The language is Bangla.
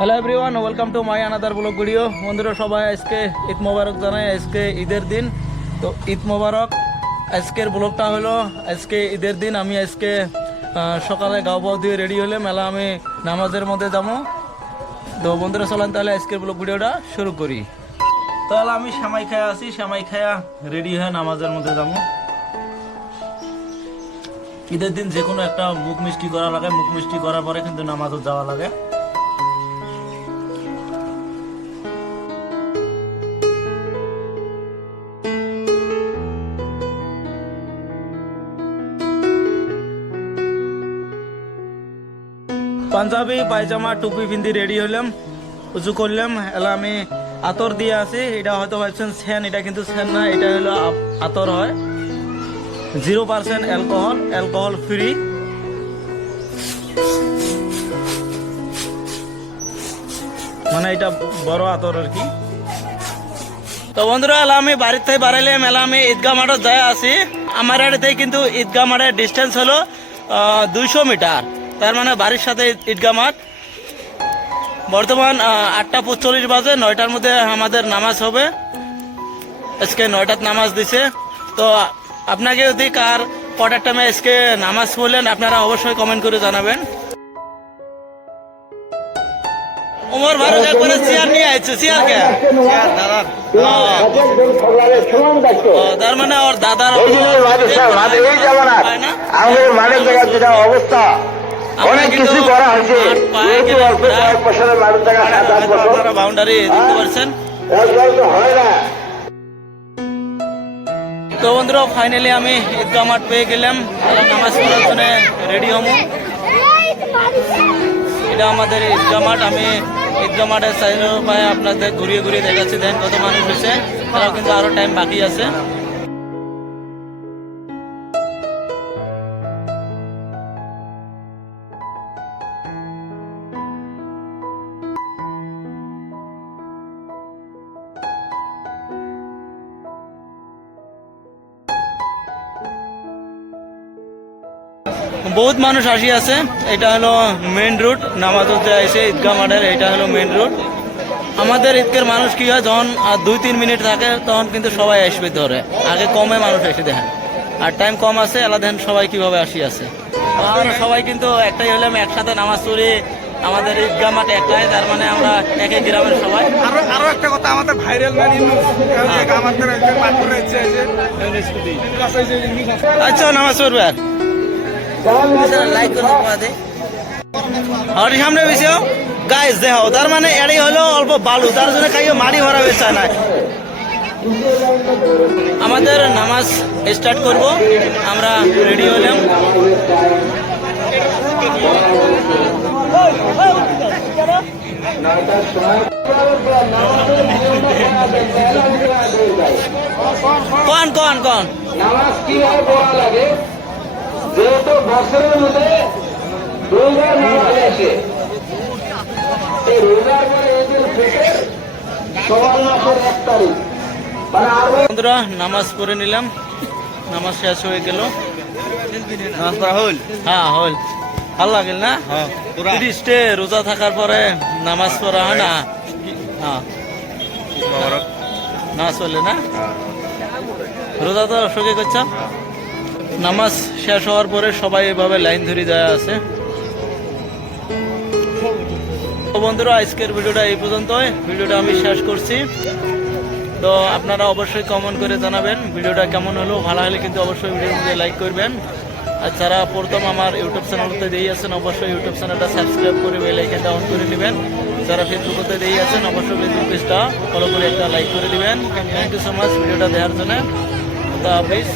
Hello everyone, welcome to my another blog video. বন্ধুরা সবাই আজকে ঈদ মোবারক জানাই। আজকে ঈদের দিন, তো ঈদ মোবারক। আজকের ব্লগটা হলো আজকে ঈদের দিন। আমি আজকে সকালে গাও বাও দিয়ে রেডি হলে মেলা আমি নামাজের মধ্যে যাবো। তো বন্ধুরা চলেন তাহলে আজকের ব্লগ ভিডিওটা শুরু করি। তাহলে আমি শ্যামাই খায়া আছি, শ্যামাই খায়া রেডি হয়ে নামাজের মধ্যে যাবো। ঈদের দিন যে কোনো একটা মুখ মিষ্টি করা লাগে, মুখ মিষ্টি করার পরে কিন্তু নামাজও যাওয়া লাগে। পাঞ্জাবি পায়জামা টুপি পিন্দি রেডি হলাম, উঁচু করলাম। এলা আমি আতর দিয়ে আছি। এটা হয়তো ভাবছেন সেন, এটা কিন্তু সেন না, এটা হলো আতর হয়। 0% অ্যালকোহল ফ্রি। মানে এটা বড় আতর আর কি। তো বন্ধুরা এলা আমি বাড়ির থেকে বাড়াইলে মেলা আমি ঈদগাহ মাঠে যায় আছি। আমার বাড়ি থেকে কিন্তু ঈদগাহ মাঠের ডিস্টেন্স হলো 200 মিটার। তার মানে বাড়ির সাথে ঈদগাহ মাঠ। বর্তমান 8:45 বাজে, 9টার মধ্যে আমাদের নামাজ হবে। আজকে 9টার নামাজ দিছে। তো আপনাকে যদি কার কটার টাইমে আজকে নামাজ পড়লেন আপনারা অবশ্যই কমেন্ট করে জানাবেন। ওমর ফারুক একবারে চেয়ার নিয়ে আইছে। চেয়ার কে? তার মানে ওর দাদার অবস্থা অনেক কিছু করা হয়েছে। বাউন্ডারি দিতে পারছেন। তো বন্ধুরা ফাইনালি আমি ঈদগাহ মাঠ পেয়ে গেলাম। নামাজ পড়ার জন্য রেডি হবো। এটা আমাদের ঈদগাহ মাঠ। আমি ঈদগাহ মাঠের সাইডের পায়ে আপনাদের ঘুরিয়ে ঘুরিয়ে দেখাচ্ছি। দেখেন কত মানুষ হয়েছে। তারাও কিন্তু আরো টাইম বাকি আছে। বহুত মানুষ আসি আছে। এটা হলো মেইন রুট, নামাজ আছে ঈদগাহ মাঠের। এটা হলো মেইন রুট। আমাদের ঈদকের মানুষ কি হয়, যখন 2-3 মিনিট থাকে তখন কিন্তু সবাই আসবে ধরে। আগে কমে মানুষ এসে দেখেন, আর টাইম কম আছে। এলা দেখেন সবাই কিভাবে আসি আছে। আমরা সবাই কিন্তু একটাই হলাম, একসাথে নামাজ পড়ি। আমাদের ঈদগাহ মাঠ একটাই, তার মানে আমরা একই গ্রামের সবাই। আরো একটা কথা, আমাদের ভাইরাল ম্যান ইউনুস আমাদের একটা পাত্র রয়েছে। আচ্ছা নামাজ পড়বে আর লাইক করে আর সামনে বেশি গাইস দেখাও। তার মানে এটাই হলো অল্প বালু, তার জন্য খাইয়ে মাটি ভরা বেচা নাই। আমাদের নামাজ স্টার্ট করব। আমরা রেডি হলাম। কন নামাজ কিভাবে পড়া লাগে, যেহেতু বছরের মধ্যে রোজার নামাজ আসে। এই রোজার পরে ঈদুল ফিতর সওয়াল মাসের 1 তারিখ। বন্ধুরা নামাজ পড়ে নিলাম। নামাজ শেষ হয়ে গেল। নামাজ পড়া হল? হ্যাঁ হল। ভালো লাগেল না? 30 রোজা থাকার পরে নামাজ পড়া হয় না? হ্যাঁ নামাজ পড়লে না, রোজা তো শোকে করছ। নামাজ শেষ হওয়ার পরে সবাই এভাবে লাইন ধরে যায় আছে। তো বন্ধুরা আজকের ভিডিওটা এই পর্যন্তই। ভিডিওটা আমি শেষ করছি। তো আপনারা অবশ্যই কমেন্ট করে জানাবেন ভিডিওটা কেমন হলো। ভালো হলে কিন্তু অবশ্যই ভিডিওটিকে লাইক করবেন। আর যারা প্রথম আমার ইউটিউব চ্যানেলতে দিয়ে আছেন অবশ্যই ইউটিউব চ্যানেলটা সাবস্ক্রাইব করে বেল আইকনটা অন করে নেবেন। যারা ফেসবুকতে দিয়ে আছেন অবশ্যই ফেসবুক পেজটা ফলো করে একটা লাইক করে দিবেন। থ্যাংক ইউ সো মাচ ভিডিওটা দেখার জন্য। খুদা হাফেজ।